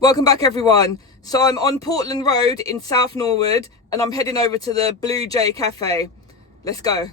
Welcome back everyone. So I'm on Portland Road in South Norwood and I'm heading over to the Bluejay cafe. Let's go.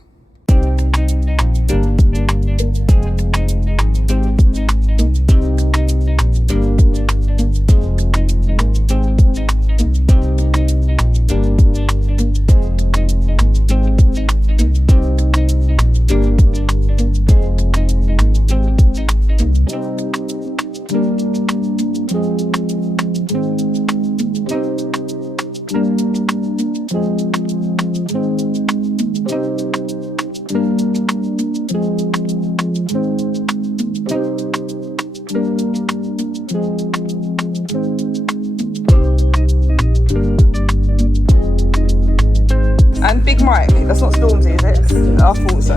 That's not Stormzy, is it? I thought so.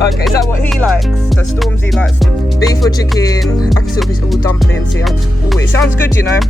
Okay, is that what he likes? So Stormzy likes beef or chicken. I can still be all dumplings here. Oh, it sounds good, you know.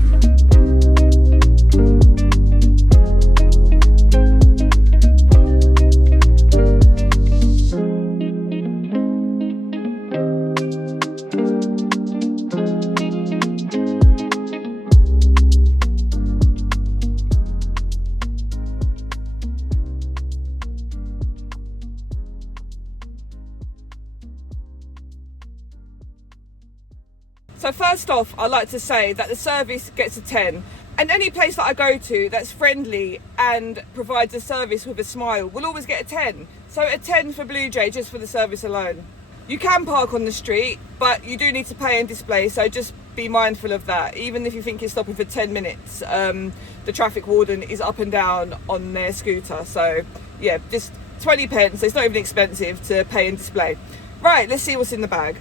So first off, I'd like to say that the service gets a 10. And any place that I go to that's friendly and provides a service with a smile will always get a 10. So a 10 for Bluejay just for the service alone. You can park on the street, but you do need to pay and display, so just be mindful of that. Even if you think you're stopping for 10 minutes, the traffic warden is up and down on their scooter. So yeah, just 20 pence, it's not even expensive to pay and display. Right, let's see what's in the bag.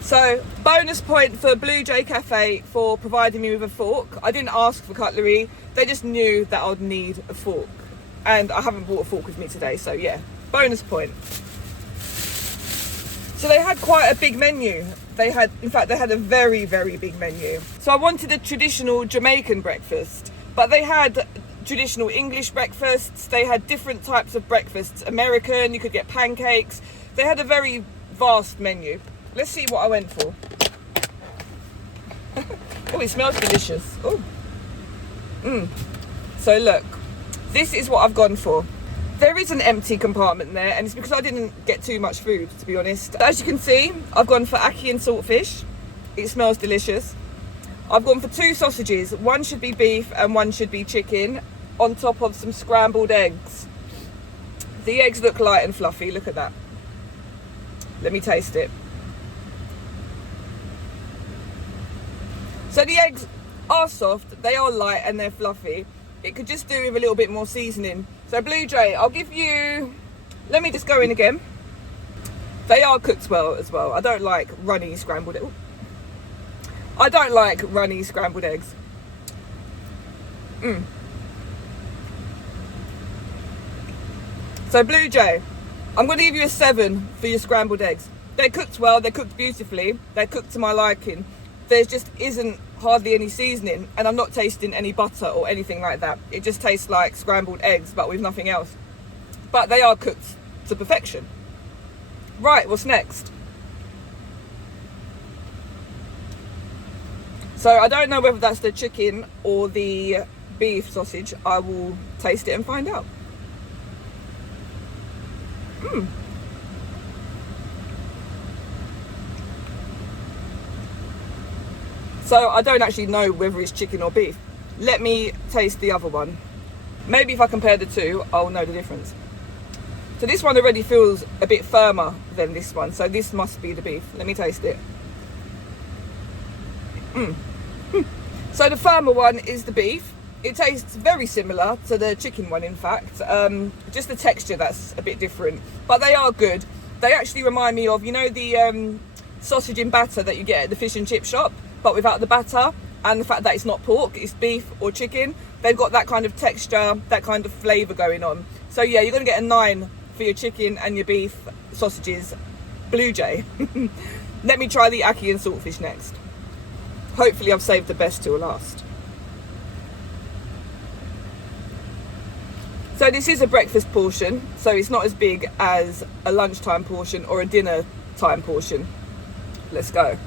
So, bonus point for Bluejay Cafe for providing me with a fork. I didn't ask for cutlery, they just knew that I'd need a fork. And I haven't brought a fork with me today, so yeah, bonus point. So they had quite a big menu. In fact, they had a very, very big menu. So I wanted a traditional Jamaican breakfast, but they had traditional English breakfasts, they had different types of breakfasts. American, you could get pancakes. They had a very vast menu. Let's see what I went for. Oh, it smells delicious. Oh. So look, this is what I've gone for. There is an empty compartment there, and it's because I didn't get too much food, to be honest. As you can see, I've gone for ackee and saltfish. It smells delicious. I've gone for 2 sausages. One should be beef and one should be chicken, on top of some scrambled eggs. The eggs look light and fluffy. Look at that. Let me taste it. So the eggs are soft, they are light and they're fluffy. It could just do with a little bit more seasoning. So Bluejay, I'll give you, let me just go in again. They are cooked well as well. I don't like runny scrambled eggs. I don't like runny scrambled eggs. So Bluejay, I'm going to give you a 7 for your scrambled eggs. They're cooked well, they're cooked beautifully, they're cooked to my liking. There just isn't hardly any seasoning, and I'm not tasting any butter or anything like that. It just tastes like scrambled eggs, but with nothing else. But they are cooked to perfection. Right, what's next? So I don't know whether that's the chicken or the beef sausage. I will taste it and find out. So I don't actually know whether it's chicken or beef. Let me taste the other one. Maybe if I compare the two, I'll know the difference. So this one already feels a bit firmer than this one. So this must be the beef. Let me taste it. So the firmer one is the beef. It tastes very similar to the chicken one, in fact. Just the texture that's a bit different. But they are good. They actually remind me of, you know, the sausage in batter that you get at the fish and chip shop, but without the batter, and the fact that it's not pork, it's beef or chicken. They've got that kind of texture, that kind of flavour going on. So yeah, you're going to get a 9 for your chicken and your beef sausages. Bluejay. Let me try the ackee and saltfish next. Hopefully I've saved the best till last. So this is a breakfast portion, so it's not as big as a lunchtime portion or a dinner time portion. Let's go.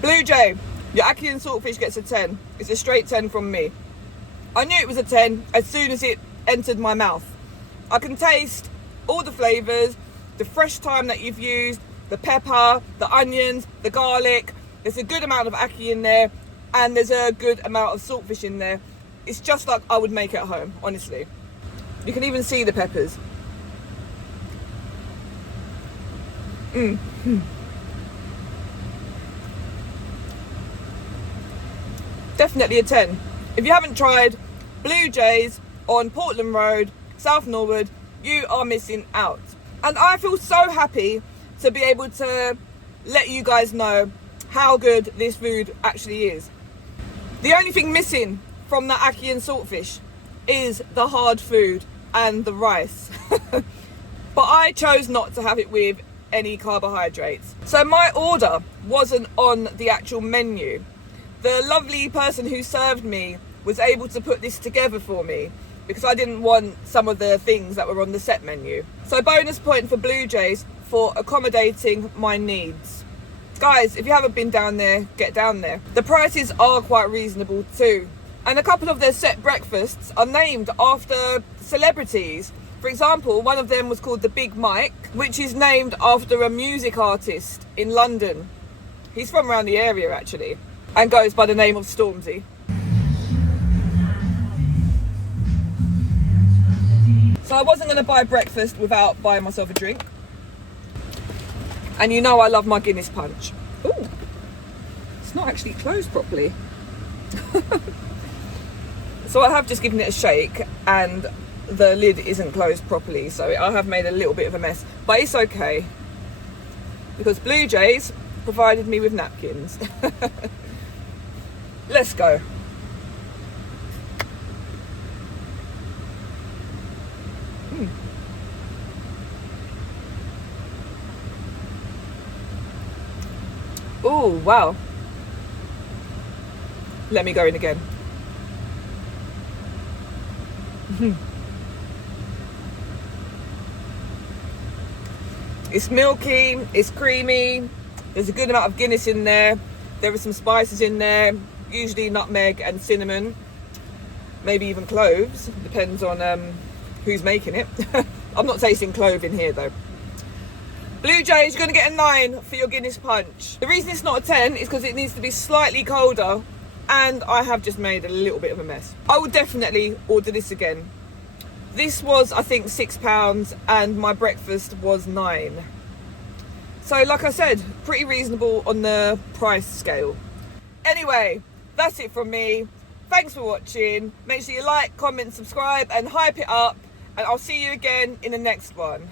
Bluejay, your ackee and saltfish gets a 10. It's a straight 10 from me. I knew it was a 10 as soon as it entered my mouth. I can taste all the flavours, the fresh thyme that you've used, the pepper, the onions, the garlic. There's a good amount of ackee in there, and there's a good amount of saltfish in there. It's just like I would make at home, honestly. You can even see the peppers. Definitely a 10. If you haven't tried Bluejay's on Portland Road, South Norwood, you are missing out. And I feel so happy to be able to let you guys know how good this food actually is. The only thing missing from the ackee and saltfish is the hard food and the rice. But I chose not to have it with any carbohydrates. So my order wasn't on the actual menu. The lovely person who served me was able to put this together for me because I didn't want some of the things that were on the set menu. So bonus point for Bluejay's for accommodating my needs. Guys, if you haven't been down there, get down there. The prices are quite reasonable too. And a couple of their set breakfasts are named after celebrities. For example, one of them was called the Big Mike, which is named after a music artist in London. He's from around the area actually, and goes by the name of Stormzy. So I wasn't going to buy breakfast without buying myself a drink. And you know I love my Guinness punch. Ooh, it's not actually closed properly. So I have just given it a shake and the lid isn't closed properly, so I have made a little bit of a mess, but it's okay because Bluejay's provided me with napkins. Let's go. Oh wow, let me go in again. It's milky, it's creamy, there's a good amount of Guinness in there, there are some spices in there, usually nutmeg and cinnamon, maybe even cloves, depends on who's making it. I'm not tasting clove in here though. Bluejay is going to get a 9 for your Guinness punch. The reason it's not a 10 is because it needs to be slightly colder, and I have just made a little bit of a mess. I would definitely order this again. This was, I think, £6 and my breakfast was 9. So like I said, pretty reasonable on the price scale. Anyway, that's it from me. Thanks for watching. Make sure you like, comment, subscribe and hype it up. And I'll see you again in the next one.